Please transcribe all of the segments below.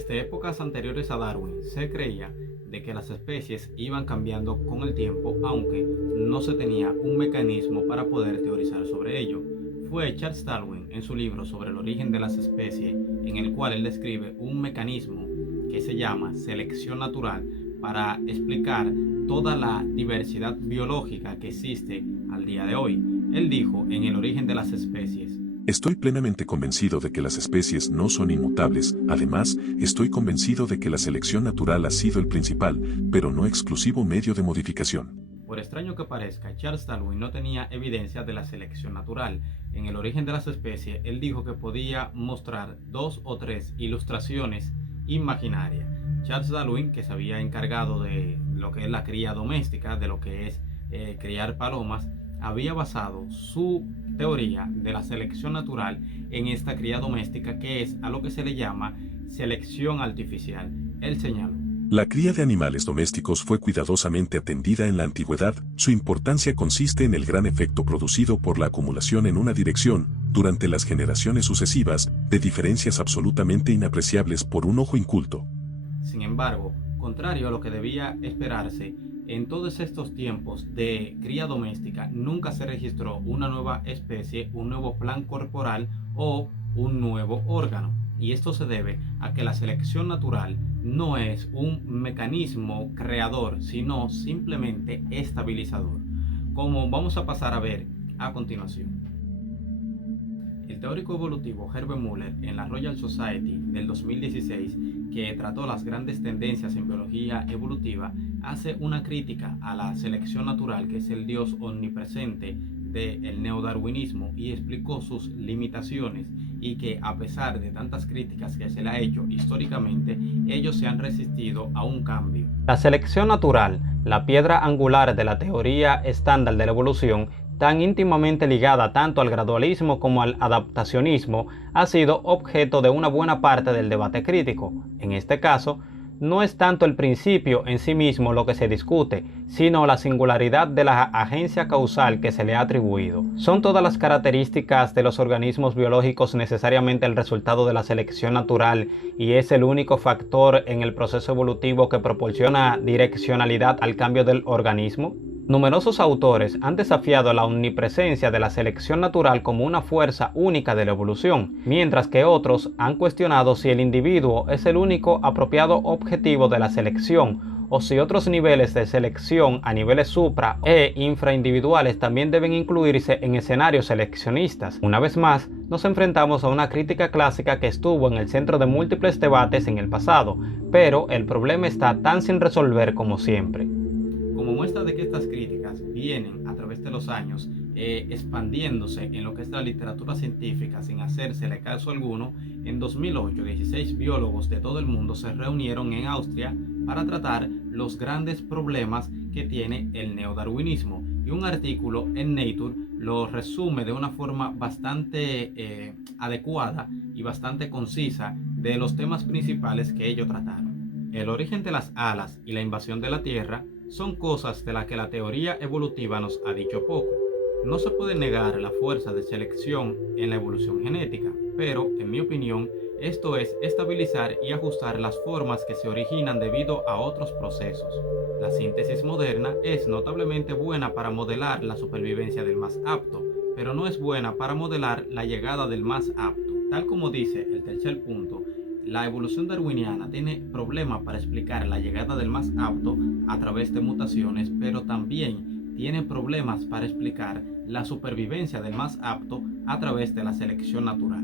Desde épocas anteriores a Darwin se creía de que las especies iban cambiando con el tiempo, aunque no se tenía un mecanismo para poder teorizar sobre ello. Fue Charles Darwin en su libro sobre el origen de las especies, en el cual él describe un mecanismo que se llama selección natural para explicar toda la diversidad biológica que existe al día de hoy. Él dijo en El origen de las especies: Estoy plenamente convencido de que las especies no son inmutables. Además, estoy convencido de que la selección natural ha sido el principal, pero no exclusivo medio de modificación. Por extraño que parezca, Charles Darwin no tenía evidencia de la selección natural. En El origen de las especies, él dijo que podía mostrar 2 o 3 ilustraciones imaginarias. Charles Darwin, que se había encargado de lo que es la cría doméstica, de lo que es criar palomas, había basado su teoría de la selección natural en esta cría doméstica, que es a lo que se le llama selección artificial. Él señaló: La cría de animales domésticos fue cuidadosamente atendida en la antigüedad. Su importancia consiste en el gran efecto producido por la acumulación en una dirección, durante las generaciones sucesivas, de diferencias absolutamente inapreciables por un ojo inculto. Sin embargo, contrario a lo que debía esperarse, en todos estos tiempos de cría doméstica nunca se registró una nueva especie, un nuevo plan corporal o un nuevo órgano. Y esto se debe a que la selección natural no es un mecanismo creador, sino simplemente estabilizador, como vamos a pasar a ver a continuación. El teórico evolutivo Herbert Muller, en la Royal Society del 2016, que trató las grandes tendencias en biología evolutiva, hace una crítica a la selección natural, que es el dios omnipresente del neodarwinismo, y explicó sus limitaciones, y que a pesar de tantas críticas que se le ha hecho históricamente, ellos se han resistido a un cambio. La selección natural, la piedra angular de la teoría estándar de la evolución, tan íntimamente ligada tanto al gradualismo como al adaptacionismo, ha sido objeto de una buena parte del debate crítico. En este caso, no es tanto el principio en sí mismo lo que se discute, sino la singularidad de la agencia causal que se le ha atribuido. ¿Son todas las características de los organismos biológicos necesariamente el resultado de la selección natural y es el único factor en el proceso evolutivo que proporciona direccionalidad al cambio del organismo? Numerosos autores han desafiado la omnipresencia de la selección natural como una fuerza única de la evolución, mientras que otros han cuestionado si el individuo es el único apropiado objetivo de la selección, o si otros niveles de selección a niveles supra e infraindividuales también deben incluirse en escenarios seleccionistas. Una vez más, nos enfrentamos a una crítica clásica que estuvo en el centro de múltiples debates en el pasado, pero el problema está tan sin resolver como siempre. Como muestra de que estas críticas vienen a través de los años expandiéndose en lo que es la literatura científica sin hacérsele caso alguno, en 2008 16 biólogos de todo el mundo se reunieron en Austria para tratar los grandes problemas que tiene el neodarwinismo, y un artículo en Nature lo resume de una forma bastante adecuada y bastante concisa de los temas principales que ellos trataron. El origen de las alas y la invasión de la Tierra son cosas de las que la teoría evolutiva nos ha dicho poco. No se puede negar la fuerza de selección en la evolución genética, pero, en mi opinión, esto es estabilizar y ajustar las formas que se originan debido a otros procesos. La síntesis moderna es notablemente buena para modelar la supervivencia del más apto, pero no es buena para modelar la llegada del más apto. Tal como dice el tercer punto, la evolución darwiniana tiene problemas para explicar la llegada del más apto a través de mutaciones, pero también tiene problemas para explicar la supervivencia del más apto a través de la selección natural.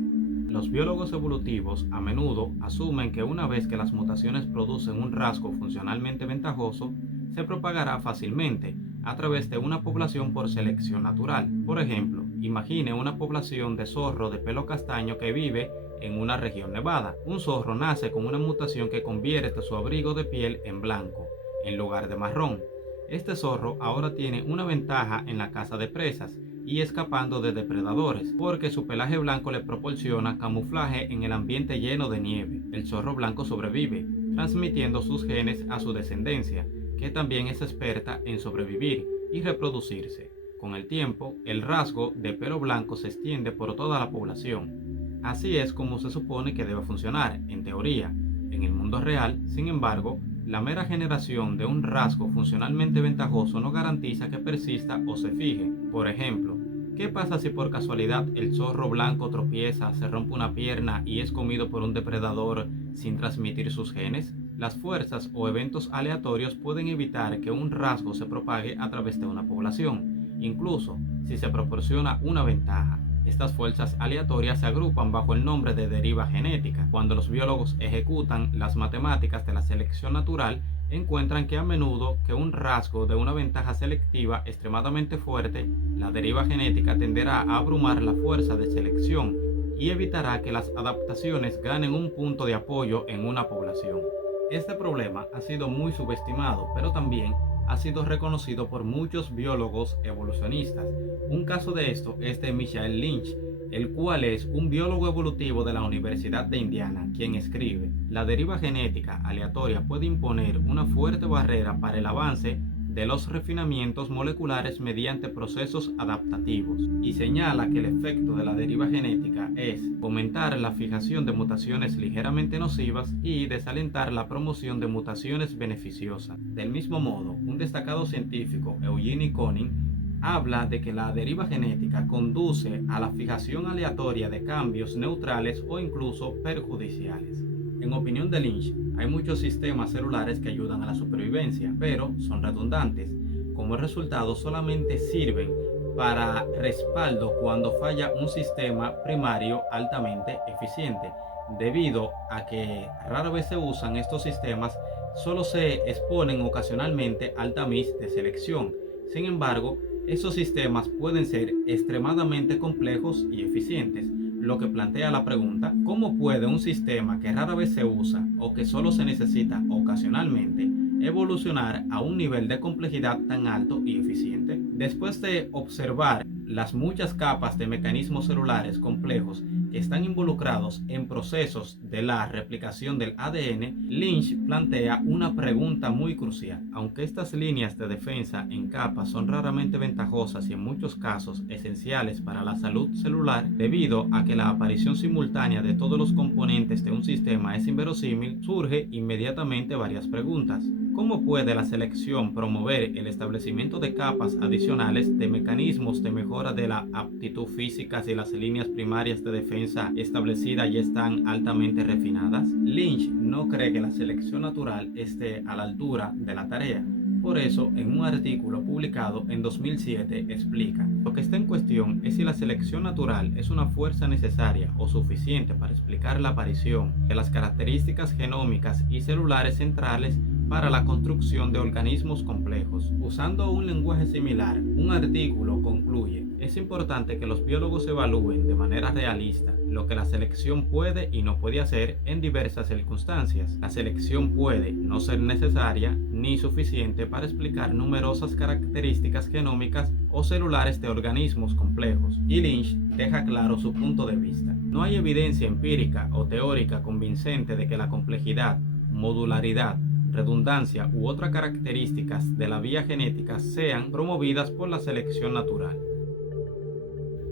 Los biólogos evolutivos a menudo asumen que una vez que las mutaciones producen un rasgo funcionalmente ventajoso, se propagará fácilmente a través de una población por selección natural. Por ejemplo, imagine una población de zorro de pelo castaño que vive en una región nevada. Un zorro nace con una mutación que convierte su abrigo de piel en blanco, en lugar de marrón. Este zorro ahora tiene una ventaja en la caza de presas y escapando de depredadores, porque su pelaje blanco le proporciona camuflaje en el ambiente lleno de nieve. El zorro blanco sobrevive, transmitiendo sus genes a su descendencia, que también es experta en sobrevivir y reproducirse. Con el tiempo, el rasgo de pelo blanco se extiende por toda la población. Así es como se supone que debe funcionar, en teoría. En el mundo real, sin embargo, la mera generación de un rasgo funcionalmente ventajoso no garantiza que persista o se fije. Por ejemplo, ¿qué pasa si por casualidad el zorro blanco tropieza, se rompe una pierna y es comido por un depredador sin transmitir sus genes? Las fuerzas o eventos aleatorios pueden evitar que un rasgo se propague a través de una población, incluso si se proporciona una ventaja. Estas fuerzas aleatorias se agrupan bajo el nombre de deriva genética. Cuando los biólogos ejecutan las matemáticas de la selección natural, encuentran que a menudo que un rasgo de una ventaja selectiva extremadamente fuerte, la deriva genética tenderá a abrumar la fuerza de selección y evitará que las adaptaciones ganen un punto de apoyo en una población. Este problema ha sido muy subestimado, pero también ha sido reconocido por muchos biólogos evolucionistas. Un caso de esto es de Michael Lynch, el cual es un biólogo evolutivo de la Universidad de Indiana, quien escribe: la deriva genética aleatoria puede imponer una fuerte barrera para el avance de los refinamientos moleculares mediante procesos adaptativos, y señala que el efecto de la deriva genética es fomentar la fijación de mutaciones ligeramente nocivas y desalentar la promoción de mutaciones beneficiosas. Del mismo modo, un destacado científico, Eugene Koenig, habla de que la deriva genética conduce a la fijación aleatoria de cambios neutrales o incluso perjudiciales. En opinión de Lynch, hay muchos sistemas celulares que ayudan a la supervivencia, pero son redundantes. Como resultado, solamente sirven para respaldo cuando falla un sistema primario altamente eficiente. Debido a que rara vez se usan estos sistemas, solo se exponen ocasionalmente al tamiz de selección. Sin embargo, esos sistemas pueden ser extremadamente complejos y eficientes, lo que plantea la pregunta: ¿cómo puede un sistema que rara vez se usa o que solo se necesita ocasionalmente evolucionar a un nivel de complejidad tan alto y eficiente? Después de observar las muchas capas de mecanismos celulares complejos que están involucrados en procesos de la replicación del ADN, Lynch plantea una pregunta muy crucial. Aunque estas líneas de defensa en capas son raramente ventajosas y en muchos casos esenciales para la salud celular, debido a que la aparición simultánea de todos los componentes de un sistema es inverosímil, surge inmediatamente varias preguntas. ¿Cómo puede la selección promover el establecimiento de capas adicionales de mecanismos de mejora de la aptitud física si las líneas primarias de defensa establecidas ya están altamente refinadas? Lynch no cree que la selección natural esté a la altura de la tarea. Por eso, en un artículo publicado en 2007 explica: lo que está en cuestión es si la selección natural es una fuerza necesaria o suficiente para explicar la aparición de las características genómicas y celulares centrales para la construcción de organismos complejos. Usando un lenguaje similar, un artículo concluye: es importante que los biólogos evalúen de manera realista lo que la selección puede y no puede hacer en diversas circunstancias. La selección puede no ser necesaria ni suficiente para explicar numerosas características genómicas o celulares de organismos complejos, y Lynch deja claro su punto de vista. No hay evidencia empírica o teórica convincente de que la complejidad, modularidad, redundancia u otras características de la vía genética sean promovidas por la selección natural.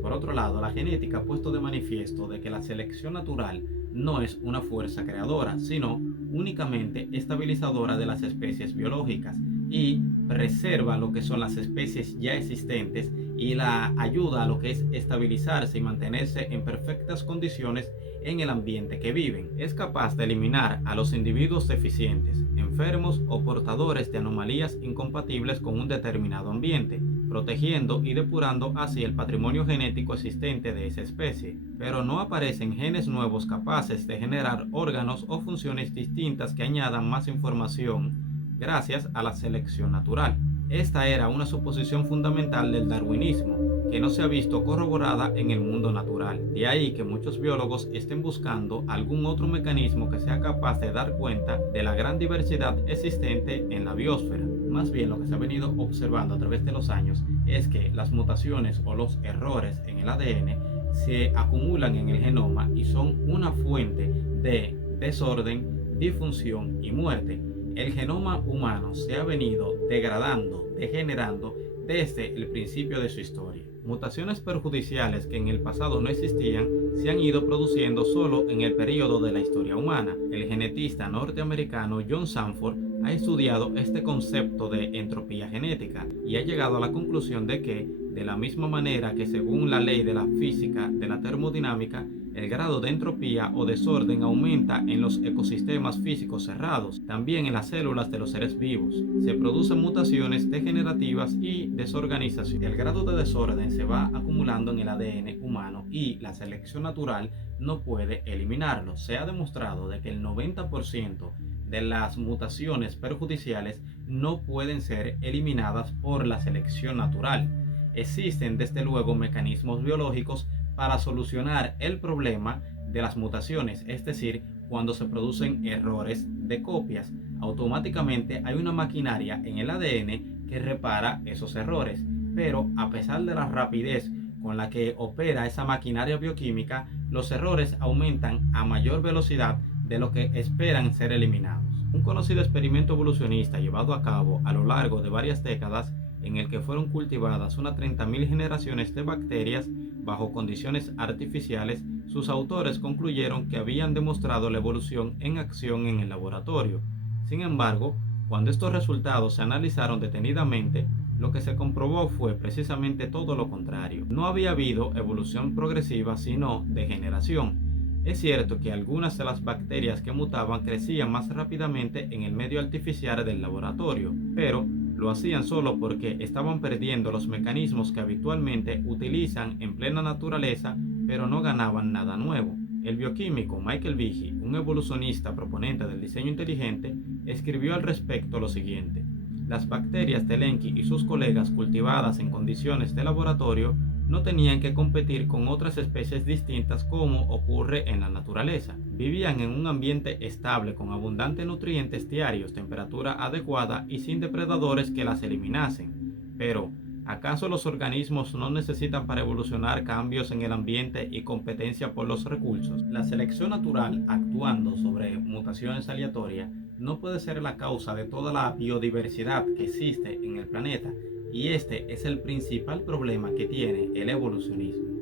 Por otro lado, la genética ha puesto de manifiesto de que la selección natural no es una fuerza creadora, sino únicamente estabilizadora de las especies biológicas, y preserva lo que son las especies ya existentes y la ayuda a lo que es estabilizarse y mantenerse en perfectas condiciones en el ambiente que viven. Es capaz de eliminar a los individuos deficientes, enfermos o portadores de anomalías incompatibles con un determinado ambiente, protegiendo y depurando así el patrimonio genético existente de esa especie. Pero no aparecen genes nuevos capaces de generar órganos o funciones distintas que añadan más información gracias a la selección natural. Esta era una suposición fundamental del darwinismo, que no se ha visto corroborada en el mundo natural. De ahí que muchos biólogos estén buscando algún otro mecanismo que sea capaz de dar cuenta de la gran diversidad existente en la biosfera. Más bien, lo que se ha venido observando a través de los años es que las mutaciones o los errores en el ADN se acumulan en el genoma y son una fuente de desorden, disfunción y muerte. El genoma humano se ha venido degradando, degenerando desde el principio de su historia. Mutaciones perjudiciales que en el pasado no existían se han ido produciendo solo en el periodo de la historia humana. El genetista norteamericano John Sanford ha estudiado este concepto de entropía genética y ha llegado a la conclusión de que, de la misma manera que según la ley de la física de la termodinámica, el grado de entropía o desorden aumenta en los ecosistemas físicos cerrados, también en las células de los seres vivos. Se producen mutaciones degenerativas y desorganización. El grado de desorden se va acumulando en el ADN humano y la selección natural no puede eliminarlo. Se ha demostrado de que el 90% de las mutaciones perjudiciales no pueden ser eliminadas por la selección natural. Existen desde luego mecanismos biológicos para solucionar el problema de las mutaciones, es decir, cuando se producen errores de copias, automáticamente hay una maquinaria en el ADN que repara esos errores, pero a pesar de la rapidez con la que opera esa maquinaria bioquímica, los errores aumentan a mayor velocidad de lo que esperan ser eliminados. Un conocido experimento evolucionista llevado a cabo a lo largo de varias décadas, en el que fueron cultivadas unas 30.000 generaciones de bacterias bajo condiciones artificiales, sus autores concluyeron que habían demostrado la evolución en acción en el laboratorio. Sin embargo, cuando estos resultados se analizaron detenidamente, lo que se comprobó fue precisamente todo lo contrario. No había habido evolución progresiva, sino degeneración. Es cierto que algunas de las bacterias que mutaban crecían más rápidamente en el medio artificial del laboratorio, pero lo hacían solo porque estaban perdiendo los mecanismos que habitualmente utilizan en plena naturaleza, pero no ganaban nada nuevo. El bioquímico Michael Behe, un evolucionista proponente del diseño inteligente, escribió al respecto lo siguiente: las bacterias de Encke y sus colegas cultivadas en condiciones de laboratorio no tenían que competir con otras especies distintas como ocurre en la naturaleza. Vivían en un ambiente estable con abundantes nutrientes diarios, temperatura adecuada y sin depredadores que las eliminasen. Pero, ¿acaso los organismos no necesitan para evolucionar cambios en el ambiente y competencia por los recursos? La selección natural, actuando sobre mutaciones aleatorias, no puede ser la causa de toda la biodiversidad que existe en el planeta. Y este es el principal problema que tiene el evolucionismo.